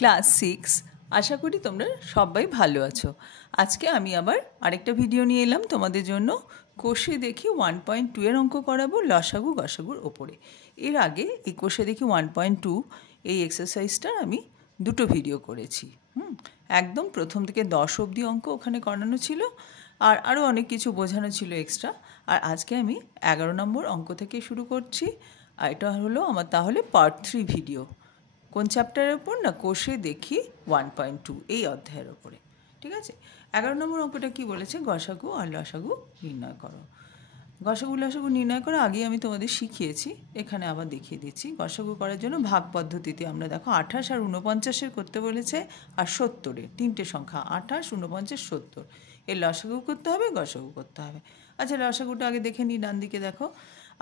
Class 6। আশা করি তোমরা সবাই ভালো আছো। আজকে আমি আবার আরেকটা ভিডিও নিয়ে এলাম তোমাদের জন্য। কোষে দেখি 1.2 এর অঙ্ক করাবো লসাগু গসাগুর ওপরে। এর আগে এই কোষে দেখি 1.2 এই এক্সারসাইজটার আমি দুটো ভিডিও করেছি। একদম প্রথম থেকে 10 অবধি অঙ্ক ওখানে করানো ছিল, আর আরও অনেক কিছু বোঝানো ছিল এক্সট্রা। আর আজকে আমি 11 নম্বর অঙ্ক থেকে শুরু করছি, আর এটা হলো আমার তাহলে পার্ট 3 ভিডিও। কোন চ্যাপ্টারের ওপর? না, কোষে দেখি 1.2 এই অধ্যায়ের ওপরে। ঠিক আছে, 11 নম্বর অঙ্কটা কি বলেছে? গসাগু আর লসাগু নির্ণয় করো। গসাগু লসাগু নির্ণয় করা আগে আমি তোমাদের শিখিয়েছি, এখানে আবার দেখিয়ে দিচ্ছি। গসাগু করার জন্য ভাগ পদ্ধতিতে আমরা দেখো 28 আর 49-এর করতে বলেছে, আর 70-এর তিনটে সংখ্যা 28, 49, 70 এর লসাগু করতে হবে, গসাগু করতে হবে। আচ্ছা, লসাগুটা আগে দেখে নিই। ডান দিকে দেখো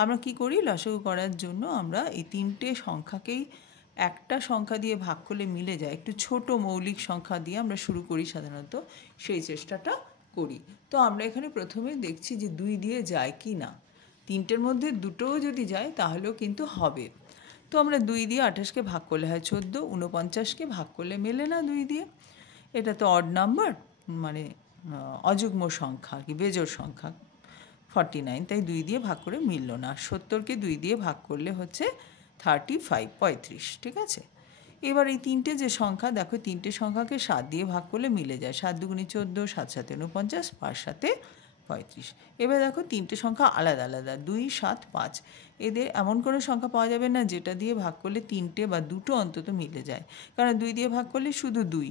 আমরা কি করি। লসাগু করার জন্য আমরা এই তিনটে সংখ্যাকেই একটা সংখ্যা দিয়ে ভাগ করলে মিলে যায়, একটু ছোট মৌলিক সংখ্যা দিয়ে আমরা শুরু করি সাধারণত, সেই চেষ্টাটা করি। তো আমরা এখানে প্রথমে দেখছি যে 2 দিয়ে যায় কি না। তিনটের মধ্যে দুটোও যদি যায় তাহলেও কিন্তু হবে। তো আমরা 2 দিয়ে 28কে ভাগ করলে হয় 14, 49কে ভাগ করলে মেলে না 2 দিয়ে। এটা তো অড নাম্বার, মানে অযুগ্ম সংখ্যা, কি বেজোড় সংখ্যা 49, তাই 2 দিয়ে ভাগ করে মিলল না। 70কে 2 দিয়ে ভাগ করলে হচ্ছে 35, 35। ঠিক আছে, এবার এই তিনটে যে সংখ্যা দেখো, তিনটে সংখ্যাকে 7 দিয়ে ভাগ করলে মিলে যায়। 7 দুগুণে 14, 7 7 49, 5 7 35। এবার দেখো তিনটে সংখ্যা আলাদা আলাদা, 2 7 5। এদের এমন কোনো সংখ্যা পাওয়া যাবে না যেটা দিয়ে ভাগ করলে তিনটে বা দুটো অন্তত মিলে যায়, কারণ 2 দিয়ে ভাগ করলে শুধু 2,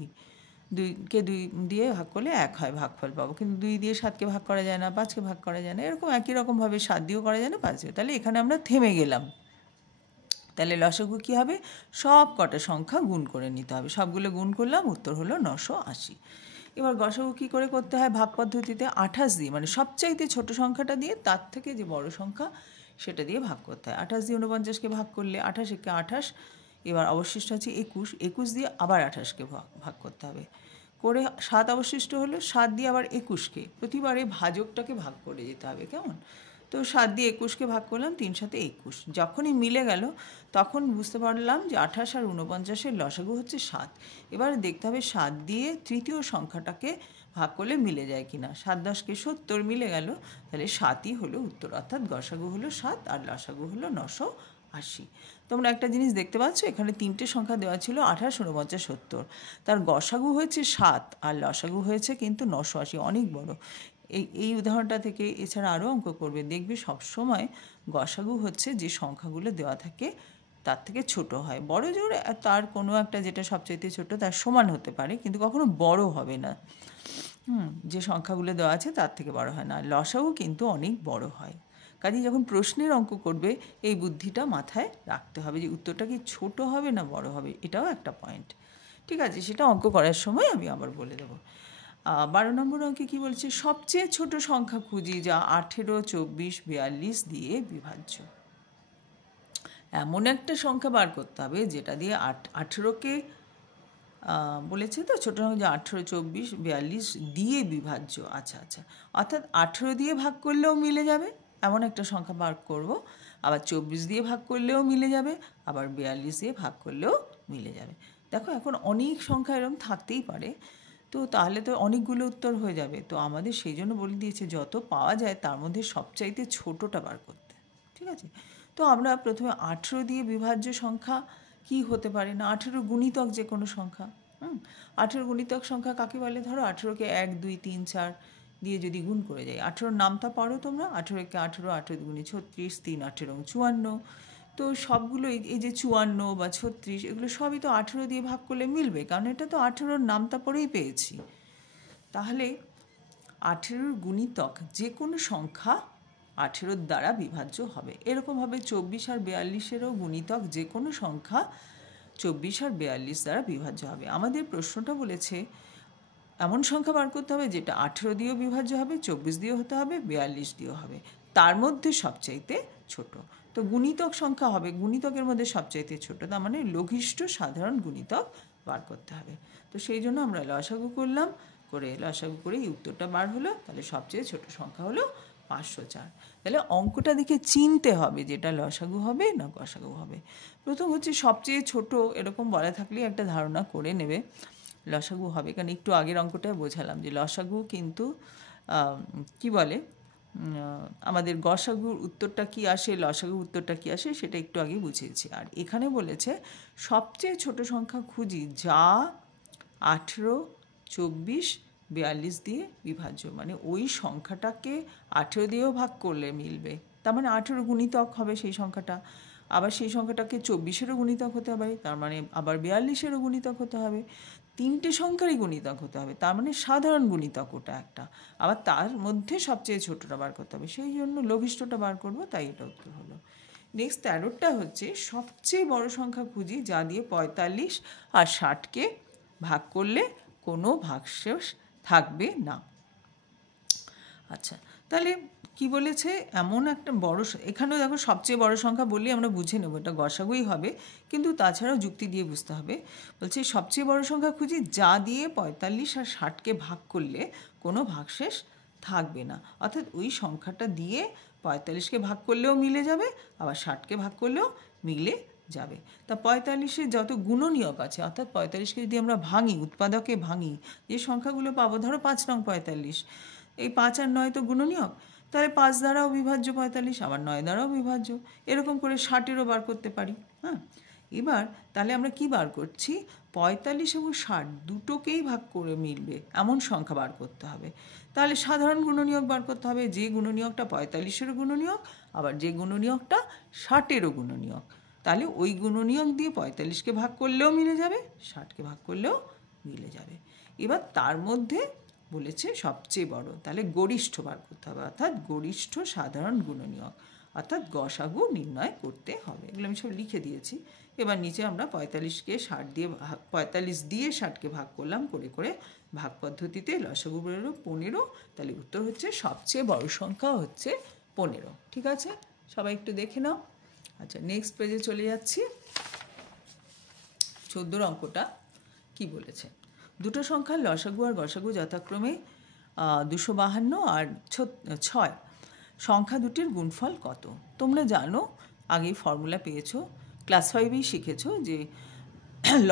2কে 2 দিয়ে ভাগ করলে 1 হয়, ভাগফল পাবো। কিন্তু 2 দিয়ে 7কে ভাগ করা যায় না, 5কে ভাগ করা যায় না, এরকম একই রকমভাবে 7 দিয়েও করা যায় না, 5 দিয়ে। তাহলে এখানে আমরা থেমে গেলাম। তাহলে লসাগু কী হবে? সব কটা সংখ্যা গুণ করে নিতে হবে। সবগুলো গুণ করলাম, উত্তর হলো 980। এবার গসাগু কী করে করতে হয়? ভাগ পদ্ধতিতে 28 দিয়ে, মানে সবচাইতে ছোট সংখ্যাটা দিয়ে তার থেকে যে বড় সংখ্যা সেটা দিয়ে ভাগ করতে হয়। 28 দিয়ে 49কে ভাগ করলে 28 একে 28, এবার অবশিষ্ট আছে 21, 21 দিয়ে আবার 28কে ভাগ করতে হবে, করে 7 অবশিষ্ট হলো। 7 দিয়ে আবার 21কে, প্রতিবারে ভাজকটাকে ভাগ করে যেতে হবে, কেমন? তো 7 দিয়ে 21কে ভাগ করলাম, 3 7 21। যখনই মিলে গেল তখন বুঝতে পারলাম যে 28 আর 49-এর লসাগু হচ্ছে 7। এবার দেখতে হবে 7 দিয়ে তৃতীয় সংখ্যাটাকে ভাগ করলে মিলে যায় কিনা। 7 10কে 70 মিলে গেল, তাহলে 7ই হলো উত্তর, অর্থাৎ গসাগু হলো 7 আর লসাগু হলো 980। তোমরা একটা জিনিস দেখতে পাচ্ছ, এখানে তিনটে সংখ্যা দেওয়া ছিল 28 49 70, তার গসাগু হয়েছে 7 আর লসাগু হয়েছে কিন্তু 980, অনেক বড়। এই উদাহরণটা থেকে এছাড়া আরও অঙ্ক করবে, দেখবে সবসময় গসাগু হচ্ছে যে সংখ্যাগুলো দেওয়া থাকে তার থেকে ছোট হয়। বড় জোর তার কোনো একটা যেটা সবচাইতে ছোট তার সমান হতে পারে, কিন্তু কখনো বড় হবে না। যে সংখ্যাগুলো দেওয়া আছে তার থেকে বড় হয় না। লসাগু কিন্তু অনেক বড় হয়। কাজেই যখন প্রশ্নের অঙ্ক করবে এই বুদ্ধিটা মাথায় রাখতে হবে যে উত্তরটা কি ছোট হবে না বড় হবে, এটাও একটা পয়েন্ট। ঠিক আছে, সেটা অঙ্ক করার সময় আমি আবার বলে দেবো। 12 নম্বর অঙ্কে কী বলছে? সবচেয়ে ছোট সংখ্যা খুঁজি যা 18, 24, 42 দিয়ে বিভাজ্য। এমন একটা সংখ্যা বার করতে হবে যেটা দিয়ে 18কে বলেছে তো ছোটো সংখ্যা যে 18, 24, 42 দিয়ে বিভাজ্য। আচ্ছা আচ্ছা, অর্থাৎ 18 দিয়ে ভাগ করলেও মিলে যাবে এমন একটা সংখ্যা বার করব, আবার 24 দিয়ে ভাগ করলেও মিলে যাবে, আবার 42 দিয়ে ভাগ করলেও মিলে যাবে। দেখো এখন অনেক সংখ্যা এরকম থাকতেই পারে, তো তাহলে তো অনেকগুলো উত্তর হয়ে যাবে। তো আমাদের সেই জন্য বলে দিয়েছে যত পাওয়া যায় তার মধ্যে সবচাইতে ছোটোটা বার করতে। ঠিক আছে, তো আমরা প্রথমে 18 দিয়ে বিভাজ্য সংখ্যা কি হতে পারে? না, 18 গুণিতক যে কোনো সংখ্যা। 18 গুণিতক সংখ্যা কাকে বলে? ধরো 18কে 1 2 3 4 দিয়ে যদি গুণ করে যায়, 18 নামটা পারো তোমরা। 18কে 18, 18 দুগুণে 36, 3 18 54। তো সবগুলো এই যে 54 বা 36 এগুলো সবই তো 18 দিয়ে ভাগ করলে মিলবে, কারণ এটা তো 18-র নামতা পড়েই পেয়েছি। তাহলে 18-র গুণিতক যে কোনো সংখ্যা 18-র দ্বারা বিভাজ্য হবে। এরকমভাবে 24 আর 42-এরও গুণিতক যে কোনো সংখ্যা 24 আর 42 দ্বারা বিভাজ্য হবে। আমাদের প্রশ্নটা বলেছে এমন সংখ্যা বার করতে হবে যেটা 18 দিয়েও বিভাজ্য হবে, 24 দিয়েও হতে হবে, 42 দিয়েও হবে, তার মধ্যে সবচাইতে ছোট। তো গুণিতক সংখ্যা হবে গুণিতকের মধ্যে সবচাইতে ছোট, তার মানে লঘিষ্ঠ সাধারণ গুণিতক বার করতে হবে। তো সেই জন্য আমরা লসাগু করলাম, করে লসাগু করে এই উত্তরটা বার হলো। তাহলে সবচেয়ে ছোট সংখ্যা হলো 504। তাহলে অঙ্কটা দেখে চিনতে হবে যেটা লসাগু হবে না গসাগু হবে। প্রথম হচ্ছে সবচেয়ে ছোট, এরকম বলা থাকলে একটা ধারণা করে নেবে লসাগু হবে, কারণ একটু আগের অঙ্কটায় বোঝালাম যে লসাগু কিন্তু কি বলে আমাদের গসাগুর উত্তরটা কি আসে, লসাগুর উত্তরটা কি আসে সেটা একটু আগে বুঝিয়েছি। আর এখানে বলেছে সবচেয়ে ছোট সংখ্যা খুঁজি যা 18, 24, 42 দিয়ে বিভাজ্য, মানে ওই সংখ্যাটাকে 18 দিয়েও ভাগ করলে মিলবে, তার মানে 18 গুণিতক হবে সেই সংখ্যাটা, আবার সেই সংখ্যাটাকে 24-এরও গুণিতক হতে হবে, তার মানে আবার 42-এরও গুণিতক হতে হবে, তিনটে সংখ্যারই গুণিতক হতে হবে, তার মানে সাধারণ গুণিতক ওটা একটা, আবার তার মধ্যে সবচেয়ে ছোটটা বার করতে হবে, সেই জন্য লঘিষ্ঠটা বার করবো, তাই এটা উত্তর হলো। নেক্সট 13টা হচ্ছে সবচেয়ে বড় সংখ্যা খুঁজি যা দিয়ে 45 আর 60কে ভাগ করলে কোনো ভাগশেষ থাকবে না। আচ্ছা, তাহলে কি বলেছে, এমন একটা বড়, এখানেও দেখো সবচেয়ে বড় সংখ্যা বললেই আমরা বুঝে নেব এটা গসাগুই হবে, কিন্তু তাছাড়াও যুক্তি দিয়ে বুঝতে হবে। বলছে সবচেয়ে বড় সংখ্যা খুঁজি যা দিয়ে 45 আর 60কে ভাগ করলে কোনো ভাগশেষ থাকবে না, অর্থাৎ ওই সংখ্যাটা দিয়ে 45কে ভাগ করলেও মিলে যাবে, আবার 60কে ভাগ করলেও মিলে যাবে। তা 45-এর যত গুণনীয়ক আছে, অর্থাৎ 45কে যদি আমরা ভাঙি, উৎপাদকে ভাঙি, যে সংখ্যাগুলো পাবো, ধরো 5 নং 45, এই 5 আর 9 তো গুণনীয়ক, তাহলে 5 দ্বারাও বিভাজ্য 45, আবার 9 দ্বারাও বিভাজ্য, এরকম করে 60-এরও বার করতে পারি। হ্যাঁ, এবার তাহলে আমরা কি বার করছি, 45 এবং 60 দুটোকেই ভাগ করে মিলবে এমন সংখ্যা বার করতে হবে। তাহলে সাধারণ গুণনীয়ক বার করতে হবে, যে গুণনীয়কটা 45-এরও গুণনীয়ক, আবার যে গুণনীয়কটা 60-এরও গুণনীয়ক, তাহলে ওই গুণনীয়ক দিয়ে 45কে ভাগ করলেও মিলে যাবে, 60কে ভাগ করলেও মিলে যাবে। এবার তার মধ্যে বলেছে সবচেয়ে বড়, তাহলে গরিষ্ঠ বার করতে হবে, অর্থাৎ গরিষ্ঠ সাধারণ গুণনীয়ক, অর্থাৎ গসাগু নির্ণয় করতে হবে। এগুলো আমি সব লিখে দিয়েছি। এবার নিচে আমরা 45কে 60 দিয়ে 45 দিয়ে 60কে ভাগ করলাম, করে করে ভাগ পদ্ধতিতে লসাগু বেরোলো 15, তাহলে উত্তর হচ্ছে সবচেয়ে বড় সংখ্যা হচ্ছে 15। ঠিক আছে, সবাই একটু দেখে নাও। আচ্ছা, নেক্সট পেজে চলে যাচ্ছি। 14 অঙ্কটা কি বলেছে, দুটো সংখ্যার লসাগু আর গসাগু যথাক্রমে 252 আর 6, সংখ্যা দুটির গুণফল কত? তোমরা জানো, আগেই ফর্মুলা পেয়েছো, ক্লাস 5-এই শিখেছো যে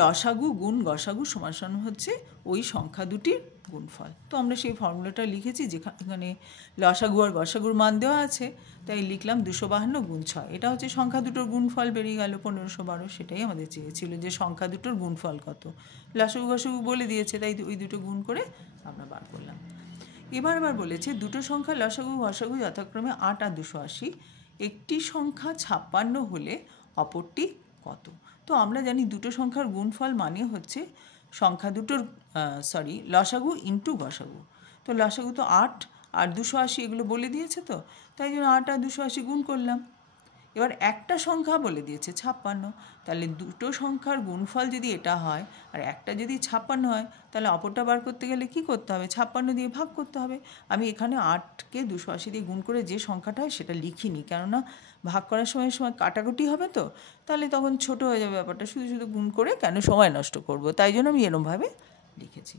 লসাগু গুণ গসাগু সমান সমান হচ্ছে ওই সংখ্যা দুটির গুণফল। তো আমরা সেই ফর্মুলাটা লিখেছি, যেখানে লসাগু আর গসাগুর মান দেওয়া আছে, তাই লিখলাম 252 গুণ 6, এটা হচ্ছে সংখ্যা দুটোর গুণফল, বেরিয়ে গেল 1512। সেটাই আমাদের চেয়েছিল যে সংখ্যা দুটোর গুণফল কত, লসাগু গসাগু বলে দিয়েছে, তাই ওই দুটো গুণ করে আমরা বার করলাম। এবার বলেছে দুটো সংখ্যা লসাগু গসাগু যথাক্রমে 8 আর 280, একটি সংখ্যা 56 হলে অপরটি কত? তো আমরা জানি দুটো সংখ্যার গুণফল মানে হচ্ছে সংখ্যা দুটোর লসাগু ইন্টু গসাগু। তো লসাগু তো 8 আর 280 এগুলো বলে দিয়েছে, তো তাই জন্য 8 আর 280 গুণ করলাম। এবার একটা সংখ্যা বলে দিয়েছে 56, তাহলে দুটো সংখ্যার গুণফল যদি এটা হয় আর একটা যদি 56 হয়, তাহলে অপরটা বার করতে গেলে কি করতে হবে, 56 দিয়ে ভাগ করতে হবে। আমি এখানে 8কে 280 দিয়ে গুণ করে যে সংখ্যাটা হয় সেটা লিখিনি, কেননা ভাগ করার সময় কাটাকুটি হবে, তো তাহলে তখন ছোট হয়ে যাবে ব্যাপারটা, শুধু শুধু গুণ করে কেন সময় নষ্ট করব, তাই জন্য আমি এরমভাবে লিখেছি।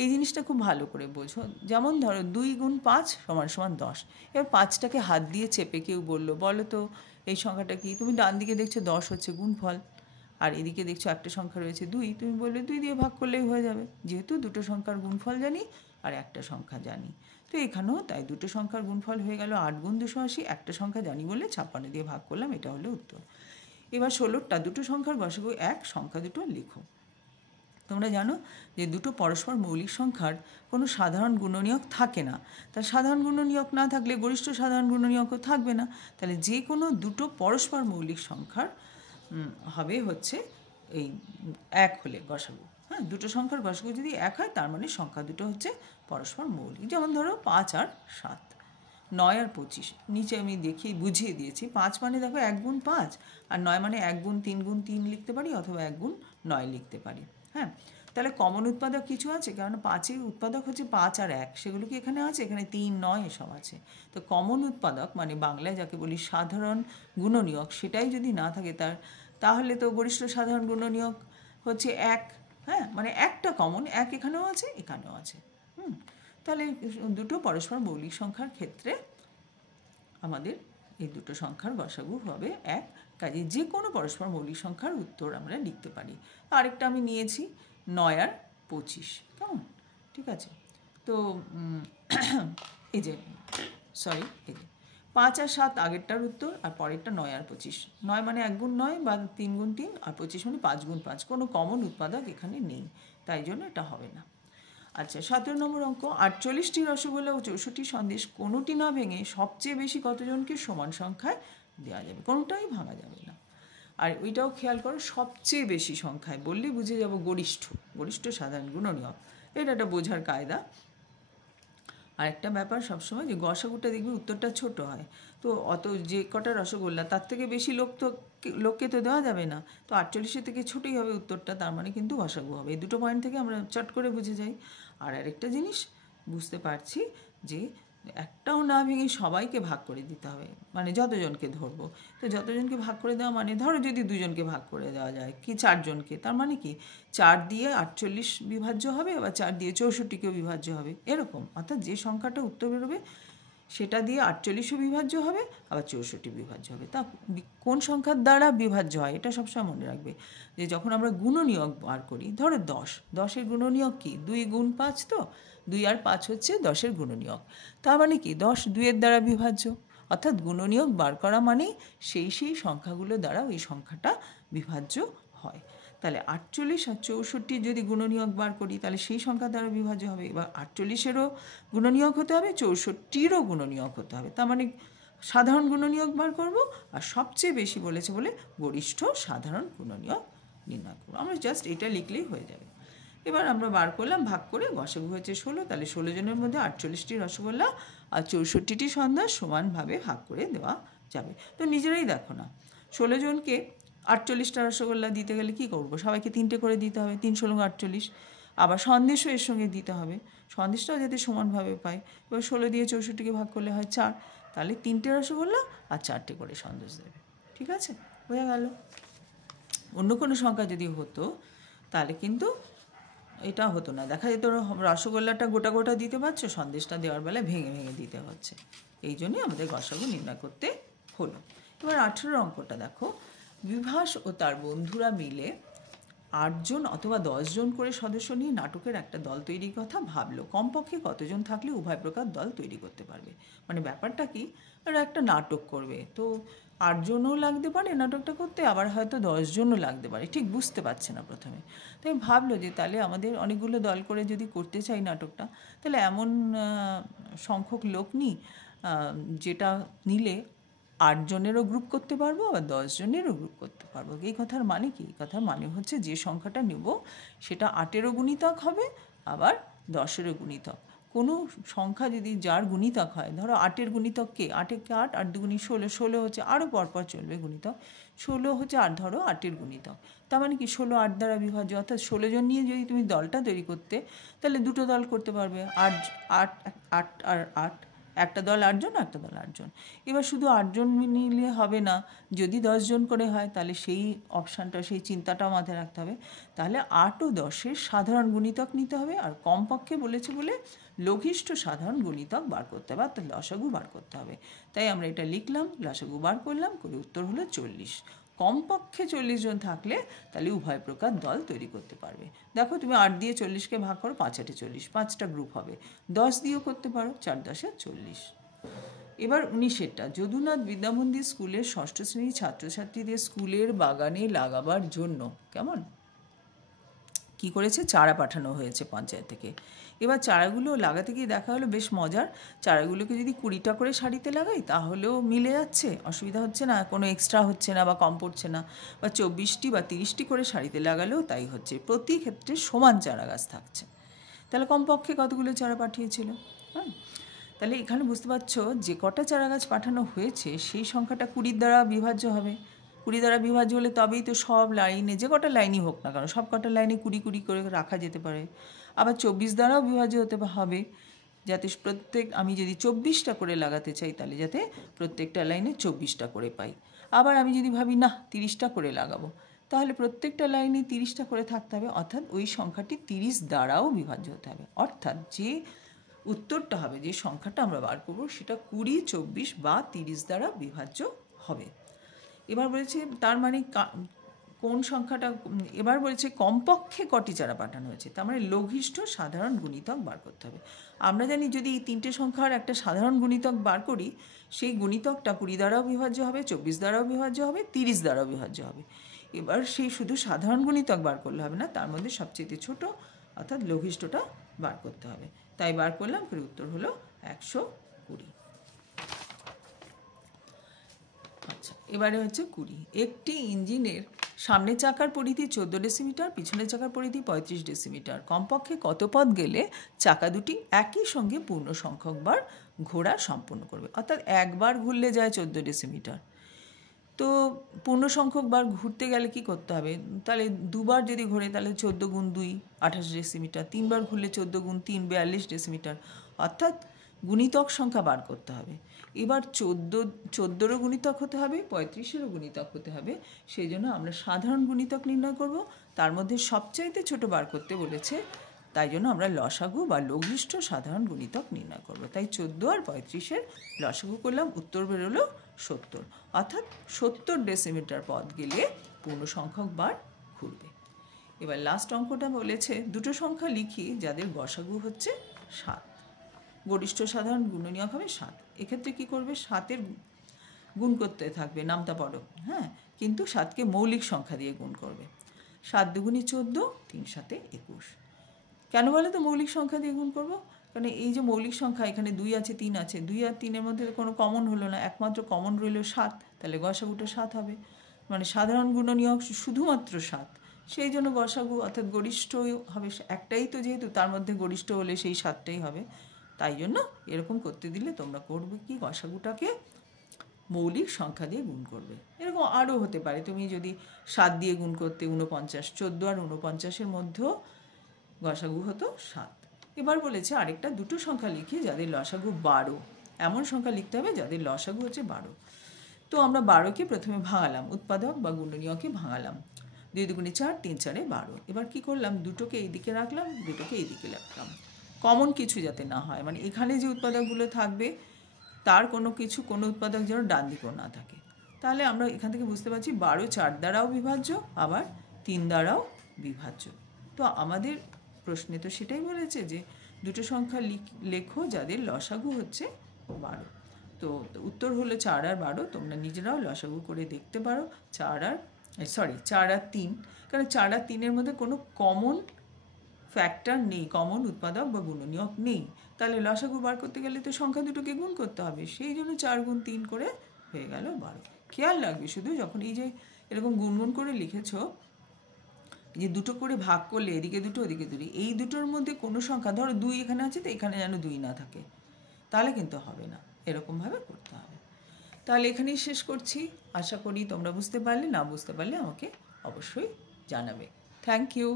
এই জিনিসটা খুব ভালো করে বোঝো। যেমন ধরো 2 গুণ 5 সমান সমান 10, এবার 5টাকে হাত দিয়ে চেপে কেউ বললো, বলো তো এই সংখ্যাটা কি? তুমি ডান দিকে দেখছো 10 হচ্ছে গুণফল, আর এদিকে দেখছো একটা সংখ্যা রয়েছে 2, তুমি বললে 2 দিয়ে ভাগ করলেই হয়ে যাবে, যেহেতু দুটো সংখ্যার গুণফল জানি আর একটা সংখ্যা জানি। তো এখানেও তাই দুটো সংখ্যার গুণফল হয়ে গেল 8 গুণ 280, একটা সংখ্যা জানি বলে 56 দিয়ে ভাগ করলাম, এটা হলো উত্তর। এবার 16টা দুটো সংখ্যার গসাগু 1, সংখ্যা দুটো লিখো। তোমরা জানো যে দুটো পরস্পর মৌলিক সংখ্যার কোনো সাধারণ গুণনীয়ক থাকে না, তার সাধারণ গুণনীয়ক না থাকলে গরিষ্ঠ সাধারণ গুণনীয়কও থাকবে না, তাহলে যে কোনো দুটো পরস্পর মৌলিক সংখ্যার হবে হচ্ছে এই 1 হলে গসাগু। হ্যাঁ, দুটো সংখ্যার গসাগু যদি 1 হয়, তার মানে সংখ্যা দুটো হচ্ছে পরস্পর মৌলিক। যেমন ধরো 5 আর 7, 9 আর 25, নিচে আমি বুঝিয়ে দিয়েছি। 5 মানে দেখো 1 গুণ 5, আর 9 মানে 1 গুণ 3 গুণ 3 লিখতে পারি, অথবা 1 গুণ 9 লিখতে পারি। হ্যাঁ, তাহলে কমন উৎপাদক কিছু আছে, কারণ 5-এর উৎপাদক হচ্ছে 5 আর 1, সেগুলো কি এখানে আছে? এখানে 3, 9 এসব আছে। তো কমন উৎপাদক মানে বাংলায় যাকে বলি সাধারণ গুণনীয়ক, সেটাই যদি না থাকে তাহলে তো গরিষ্ঠ সাধারণ গুণনীয়ক হচ্ছে 1। হ্যাঁ, মানে একটা কমন, 1 এখানেও আছে এখানেও আছে। তাহলে দুটো পরস্পর মৌলিক সংখ্যার ক্ষেত্রে আমাদের এই দুটো সংখ্যার গসাগু হবে 1। কাজে যে কোনো পরস্পর মৌলিক সংখ্যার উত্তর আমরা লিখতে পারি। আরেকটা আমি নিয়েছি 9 আর 25, কেমন? ঠিক আছে, তো এই যে এই যে 5 আর 7 আগেরটার উত্তর, আর পরেরটা 9 আর 25। 9 মানে 1 গুণ 9 বা 3 গুণ 3, আর 25 মানে 5 গুণ 5। কোনো কমন উৎপাদক এখানে নেই, তাই জন্য এটা হবে না। আচ্ছা, 17 নম্বর অঙ্ক, 48টি রসগোল্লা ও 64টি সন্দেশ কোনোটি না ভেঙে সবচেয়ে বেশি কতজনকে সমান সংখ্যায় দেওয়া যাবে? কোনোটাই ভাঙা যাবে না। আর ওইটাও খেয়াল করো, সবচেয়ে বেশি সংখ্যায় বললে বুঝে যাব গরিষ্ঠ সাধারণ গুণনীয়ক, এটা একটা বোঝার কায়দা। আর একটা ব্যাপার সবসময় যে গসাগুটা দেখবি উত্তরটা ছোট হয়, তো অত যে কটা রসগোল্লা তার থেকে বেশি লোককে তো দেওয়া যাবে না, তো 48-এর থেকে ছোটই হবে উত্তরটা, তার মানে কিন্তু গসাগু হবে। এই দুটো পয়েন্ট থেকে আমরা চট করে বুঝে যাই। আর আরেকটা জিনিস বুঝতে পারছি যে একটাও না ভেঙে সবাইকে ভাগ করে দিতে হবে, মানে যতজনকে ধরবো, তো যতজনকে ভাগ করে দেওয়া মানে ধরো যদি 2জনকে ভাগ করে দেওয়া যায় কি 4জনকে, তার মানে কি 4 দিয়ে 48 বিভাজ্য হবে, আবার 4 দিয়ে 64কেও বিভাজ্য হবে, এরকম। অর্থাৎ যে সংখ্যাটা উত্তর বেরোবে সেটা দিয়ে 48ও বিভাজ্য হবে, আবার 64 বিভাজ্য হবে। তা কোন সংখ্যার দ্বারা বিভাজ্য হয় এটা সবসময় মনে রাখবে, যে যখন আমরা গুণনীয়ক বার করি, ধরো 10-এর গুণনীয়ক কি 2 গুণ 5, তো 2 আর 5 হচ্ছে 10-এর গুণনীয়ক, তার মানে কি 10 2-এর দ্বারা বিভাজ্য। অর্থাৎ গুণনীয়ক বার করা মানেই সেই সংখ্যাগুলো দ্বারা ওই সংখ্যাটা বিভাজ্য হয়। তাহলে 48 আর 64 যদি গুণনীয়ক বার করি তাহলে সেই সংখ্যা দ্বারা বিভাজ্য হবে। এবার 48-এরও গুণনীয়ক হতে হবে, 64-টিরও গুণনীয়ক হতে হবে, তার মানে সাধারণ গুণনীয়ক বার করব, আর সবচেয়ে বেশি বলেছে বলে গরিষ্ঠ সাধারণ গুণনীয়ক নির্ণয় করব। আমরা জাস্ট এটা লিখলেই হয়ে যাবে। এবার আমরা বার করলাম, ভাগ করে গসাগু হয়েছে 16, তাহলে 16 জনের মধ্যে 48টি রসগোল্লা আর 64টি সন্দেশ সমানভাবে ভাগ করে দেওয়া যাবে। তো নিজেরাই দেখো না, 16 জনকে 48টা রসগোল্লা দিতে গেলে কী করবো, সবাইকে 3টে করে দিতে হবে, 3 16 48, আবার সন্দেশও এর সঙ্গে দিতে হবে, সন্দেশটাও যাতে সমানভাবে পায়। এবার 16 দিয়ে 64কে ভাগ করলে হয় 4, তাহলে 3টে রসগোল্লা আর 4টে করে সন্দেশ দেবে। ঠিক আছে, বোঝা গেল? অন্য কোনো সংখ্যা যদি হতো তাহলে কিন্তু এটা হতো না, দেখা যেত রসগোল্লাটা গোটা গোটা দিতে পারছো, সন্দেশটা দেওয়ার বেলায় ভেঙে ভেঙে দিতে হচ্ছে, এই জন্যই আমাদের গসাগু নির্ণয় করতে হলো। এবার 18 অঙ্কটা দেখো, বিভাস ও তার বন্ধুরা মিলে 8 জন অথবা 10 জন করে সদস্য নিয়ে নাটকের একটা দল তৈরির কথা ভাবলো। কমপক্ষে কতজন থাকলে উভয় প্রকার দল তৈরি করতে পারবে? মানে ব্যাপারটা কি, ওরা একটা নাটক করবে, তো 8 জনও লাগতে পারে নাটকটা করতে, আবার হয়তো 10 জনও লাগতে পারে, ঠিক বুঝতে পারছে না প্রথমে। তাই ভাবলো যে তাহলে আমাদের অনেকগুলো দল করে যদি করতে চাই নাটকটা, তাহলে এমন সংখ্যক লোক নিই যেটা নিলে 8 জনেরও গ্রুপ করতে পারবো, আবার 10 জনেরও গ্রুপ করতে পারবো। এই কথার মানে কি? এই কথার মানে হচ্ছে যে সংখ্যাটা নেব সেটা 8-এরও গুণিতক হবে, আবার 10-এরও গুণিতক। কোনো সংখ্যা যদি যার গুণিতক হয়, ধরো 8-এর গুণিতক কে, 8-একে 8, 8 দুগুণী 16, 16 হচ্ছে আরও পরপর চলবে গুণিতক, 16 হচ্ছে 8, ধরো 8-এর গুণিতক, তার মানে কি 16 8 দ্বারা বিভাজ্য। অর্থাৎ 16 জন নিয়ে যদি তুমি দলটা তৈরি করতে, তাহলে দুটো দল করতে পারবে, 8 8 8 আর 8, একটা দল 8 জন, একটা দল 8 জন। এবার শুধু 8 জন নিলে হবে না, যদি 10 জন করে হয় তাহলে সেই অপশানটা, সেই চিন্তাটাও মাথায় রাখতে হবে। তাহলে 8 ও 10-এর সাধারণ গুণিতক নিতে হবে, আর কমপক্ষে বলেছে বলে লঘিষ্ঠ সাধারণ গুণিতক বার করতে হবে, অর্থাৎ লসাগু বার করতে হবে। তাই আমরা এটা লিখলাম, লসাগু বার করলাম, করে উত্তর হলো 40। কমপক্ষে 40 জন থাকলে তাহলে উভয় প্রকার দল তৈরি করতে পারবে। দেখো তুমি 8 দিয়ে 40কে ভাগ করো, 5 8 40, 5টা গ্রুপ হবে। 10 দিয়েও করতে পারো, 4 10 40। এবার 19-এরটা, যদুনাথ বিদ্যামন্দির স্কুলের 6ষ্ঠ শ্রেণীর ছাত্রছাত্রীদের স্কুলের বাগানে লাগাবার জন্য কেমন কি করেছে, চারা পাঠানো হয়েছে পঞ্চায়েত থেকে। এবার চারাগুলো লাগাতে গিয়ে দেখা হলো বেশ মজার, চারাগুলোকে যদি 20টা করে সারিতে লাগাই তাহলেও মিলে যাচ্ছে, অসুবিধা হচ্ছে না, কোনো এক্সট্রা হচ্ছে না বা কম পড়ছে না, বা 24টি বা 30টি করে সারিতে লাগালেও তাই হচ্ছে, প্রতি ক্ষেত্রে সমান চারা গাছ থাকছে। তাহলে কমপক্ষে কতগুলো চারা পাঠিয়েছিল? হ্যাঁ, তাহলে এখানে বুঝতে পারছো যে কটা চারা গাছ পাঠানো হয়েছে সেই সংখ্যাটা 20 দ্বারা বিভাজ্য হবে। 20 দ্বারা বিভাজ্য হলে তবেই তো সব লাইনে, যে কটা লাইনই হোক না কারণ সব কটা লাইনে 20 20 করে রাখা যেতে পারে। আবার 24 দ্বারাও বিভাজ্য হতে হবে, যাতে আমি যদি 24টা করে লাগাতে চাই তাহলে যাতে প্রত্যেকটা লাইনে 24টা করে পাই। আবার আমি যদি ভাবি না 30টা করে লাগাবো, তাহলে প্রত্যেকটা লাইনে 30টা করে থাকতে হবে, অর্থাৎ ওই সংখ্যাটি 30 দ্বারাও বিভাজ্য হতে হবে। অর্থাৎ যে উত্তরটা হবে, যে সংখ্যাটা আমরা বার করব সেটা 20, 24 বা 30 দ্বারা বিভাজ্য হবে। এবার বলেছে তার মানে কোন সংখ্যাটা, এবার বলেছে কমপক্ষে কটি চারা পাঠানো হয়েছে, তার মানে লঘিষ্ঠ সাধারণ গুণিতক বার করতে হবে। আমরা জানি যদি এই তিনটে সংখ্যার একটা সাধারণ গুণিতক বার করি, সেই গুণিতকটা 20 দ্বারাও বিভাজ্য হবে, 24 দ্বারাও বিভাজ্য হবে, 30 দ্বারাও বিভাজ্য হবে। এবার সেই শুধু সাধারণ গুণিতক বার করলে হবে না, তার মধ্যে সবচেয়ে ছোট অর্থাৎ লঘিষ্ঠটা বার করতে হবে। তাই বার করলাম, করে উত্তর হলো 120। আচ্ছা, এবারে হচ্ছে 20। একটি ইঞ্জিনের সামনের চাকার পরিধি 14 ডেসিমিটার, পিছনের চাকার পরিধি 35 ডেসিমিটার। কমপক্ষে কত পথ গেলে চাকা দুটি একই সঙ্গে পূর্ণ সংখ্যক বার ঘোরা সম্পন্ন করবে? অর্থাৎ একবার ঘুরলে যায় 14 ডেসিমিটার, তো পূর্ণ সংখ্যক বার ঘুরতে গেলে কি করতে হবে? তাহলে দুবার যদি ঘোরে তাহলে 14 গুণ 2 28 ডেসিমিটার, তিনবার ঘুরলে 14 গুণ 3 42 ডেসিমিটার, অর্থাৎ গুণিতক সংখ্যা বার করতে হবে। এবার 14রও গুণিতক হতে হবে, 35এরও গুণিতক হতে হবে। সেই জন্য আমরা সাধারণ গুণিতক নির্ণয় করব, তার মধ্যে সবচাইতে ছোট বার করতে বলেছে, তাই জন্য আমরা লসাগু বা লঘিষ্ঠ সাধারণ গুণিতক নির্ণয় করব। তাই 14 আর 35-এর লসাগু করলাম, উত্তর বেরোলো 70, অর্থাৎ 70 ডেসিমিটার পথ গেলে পূর্ণ সংখ্যক বার ঘুরবে। এবার লাস্ট অঙ্কটা বলেছে দুটো সংখ্যা লিখি যাদের গসাগু হচ্ছে 7, গরিষ্ঠ সাধারণ গুণনীয়ক হবে 7। এক্ষেত্রে কি করবে? 7-এর গুণ করতে থাকবে, নামতা পড়ো, হ্যাঁ, কিন্তু 7কে মৌলিক সংখ্যা দিয়ে গুণ করবে। 7 দুগুণে 14, 3 7 21। কেন বলে তো মৌলিক সংখ্যা দিয়ে গুণ করব? কারণ এই যে মৌলিক সংখ্যা, এখানে 2 আছে 3 আছে, 2 আর 3-এর মধ্যে কোনো কমন হলো না, একমাত্র কমন রইল 7, তাহলে গসাগুটা 7 হবে। মানে সাধারণ গুণনীয়ক শুধুমাত্র 7, সেই জন্য গসাগু অর্থাৎ গরিষ্ঠ হবে একটাই, তো যেহেতু তার মধ্যে গরিষ্ঠ হলে সেই 7টাই হবে। তাই জন্য এরকম করতে দিলে তোমরা করবে কি, গসাগুটাকে মৌলিক সংখ্যা দিয়ে গুণ করবে। এরকম আরও হতে পারে, তুমি যদি 7 দিয়ে গুণ করতে 49, 14 আর 49-এর মধ্যেও গসাগু হতো 7। এবার বলেছে আরেকটা, দুটো সংখ্যা লিখি যাদের লসাগু 12, এমন সংখ্যা লিখতে হবে যাদের লসাগু হচ্ছে 12। তো আমরা 12কে প্রথমে ভাঙালাম, উৎপাদক বা গুণনীয়কে ভাঙালাম, 2 দুগুণে 4, 3 4 12। এবার কি করলাম? দুটোকে এইদিকে রাখলাম, দুটোকে এইদিকে রাখলাম, কমন কিছু যাতে না হয়, মানে এখানে যে উৎপাদকগুলো থাকবে তার কোনো উৎপাদক যেন ডান দিকেও না থাকে। তাহলে আমরা এখান থেকে বুঝতে পারছি 12 4 দ্বারাও বিভাজ্য, আবার 3 দ্বারাও বিভাজ্য। তো আমাদের প্রশ্নে তো সেটাই বলেছে যে দুটো সংখ্যা লেখো যাদের লসাগু হচ্ছে 12। তো উত্তর হলো 4 আর 12। তোমরা নিজেরাও লসাগু করে দেখতে পারো। 4 আর 3, কারণ 4 আর 3-এর মধ্যে কোনো কমন ফ্যাক্টর নেই, কমন উৎপাদক বা গুণনীয়ক নেই। তাহলে লসাগু বার করতে গেলে তো সংখ্যা দুটোকে গুণ করতে হবে, সেই জন্য 4 গুণ 3 করে হয়ে গেল 12। খেয়াল রাখবে শুধু যখন এই যে এরকম গুনগুন করে লিখেছো, যে দুটো করে ভাগ করলে এদিকে দুটো ওদিকে দুটো, এই দুটোর মধ্যে কোনো সংখ্যা, ধরো 2 এখানে আছে, তো এখানে যেন 2 না থাকে, তাহলে কিন্তু হবে না, এরকমভাবে করতে হবে। তাহলে এখানেই শেষ করছি। আশা করি তোমরা বুঝতে পারলে, না বুঝতে পারলে আমাকে অবশ্যই জানাবে। Thank you.